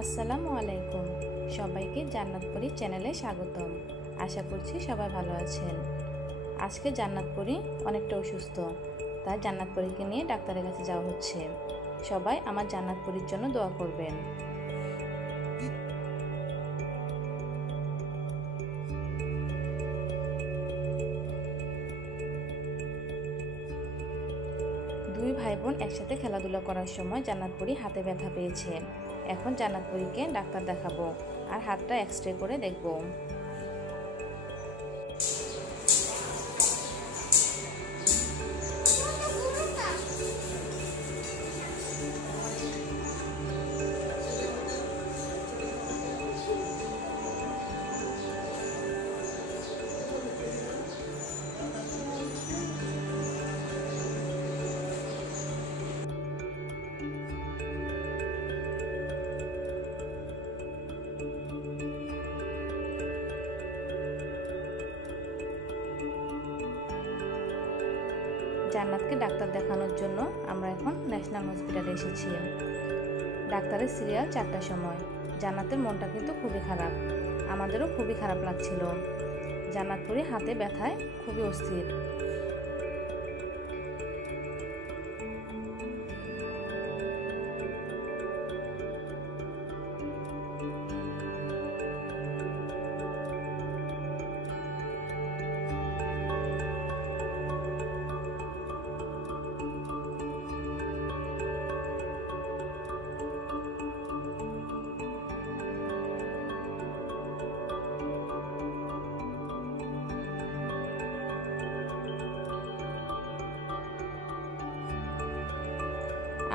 আসসালামু আলাইকুম। সবাইকে জান্নাতপুরি চ্যানেলে স্বাগতম। আশা করছি সবাই ভালো আছেন। আজকে জান্নাতপুরি অনেকটা অসুস্থ, তাই জান্নাতপুরিকে নিয়ে ডাক্তারের কাছে যাওয়া হচ্ছে। সবাই আমার জান্নাতপুরির জন্য দোয়া করবেন। দুই ভাই বোন একসাথে খেলাধুলা করার সময় জান্নাতপুরি হাতে ব্যথা পেয়েছে। এখন জান্নাতপুরিকে ডাক্তার দেখাবো আর হাতটা এক্সরে করে দেখব। জান্নাতকে ডাক্তার দেখানোর জন্য আমরা এখন ন্যাশনাল হসপিটালে এসেছি। ডাক্তারের সিরিয়াল 4টার সময়। জান্নাতের মনটা কিন্তু খুবই খারাপ, আমাদেরও খুবই খারাপ লাগছিল। জান্নাতপুরি হাতে ব্যথায় খুবই অস্থির।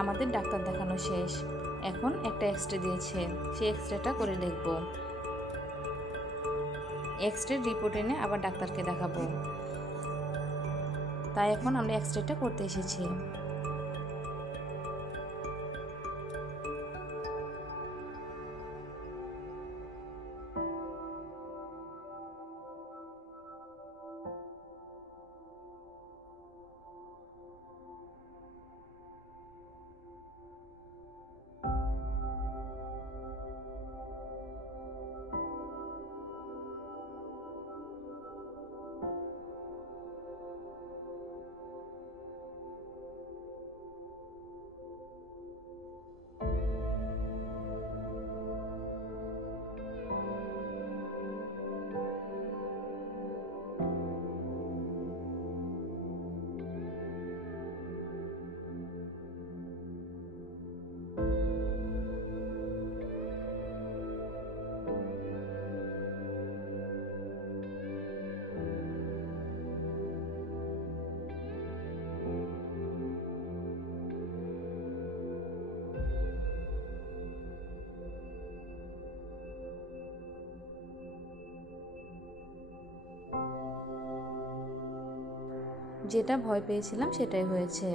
আমাদের ডাক্তার দেখানো শেষ, এখন একটা এক্সরে দিয়েছে, সেই এক্সরেটা করে দেখব। এক্সরে রিপোর্ট এনে আবার ডাক্তারকে দেখাবো, তাই এখন আমরা এক্সরেটা করতে এসেছি। যেটা ভয় পেয়েছিলাম সেটাই হয়েছে।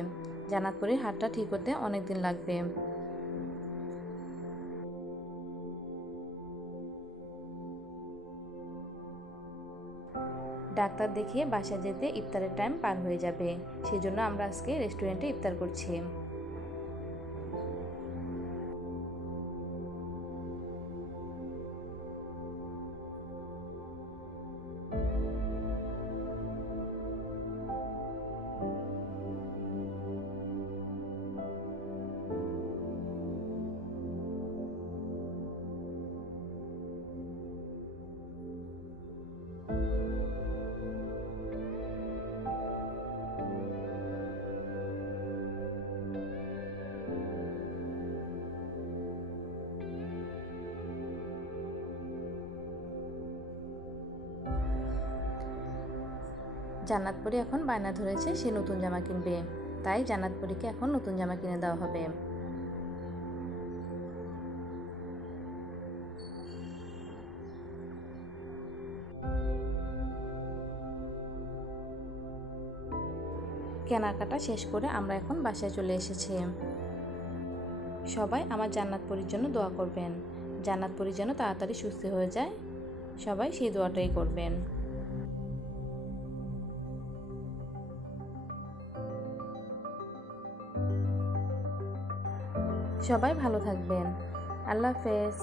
জান্নাতপুরির হাতটা ঠিক হতে অনেক দিন লাগবে। ডাক্তার দেখিয়ে বাসায় যেতে ইফতারের টাইম পার হয়ে যাবে, সেজন্য আমরা আজকে রেস্টুরেন্টে ইফতার করছি। জান্নাতপুরি এখন বায়না ধরেছে সে নতুন জামা কিনবে, তাই জান্নাতপুরিকে এখন নতুন জামা কিনে দেওয়া হবে। কেনাকাটা শেষ করে আমরা এখন বাসায় চলে এসেছি। সবাই আমার জান্নাতপুরির জন্য দোয়া করবেন, জান্নাতপুরি যেন তাড়াতাড়ি সুস্থ হয়ে যায়। সবাই সেই দোয়াটাই করবেন। সবাই ভালো থাকবেন। আল্লাহ হাফেজ।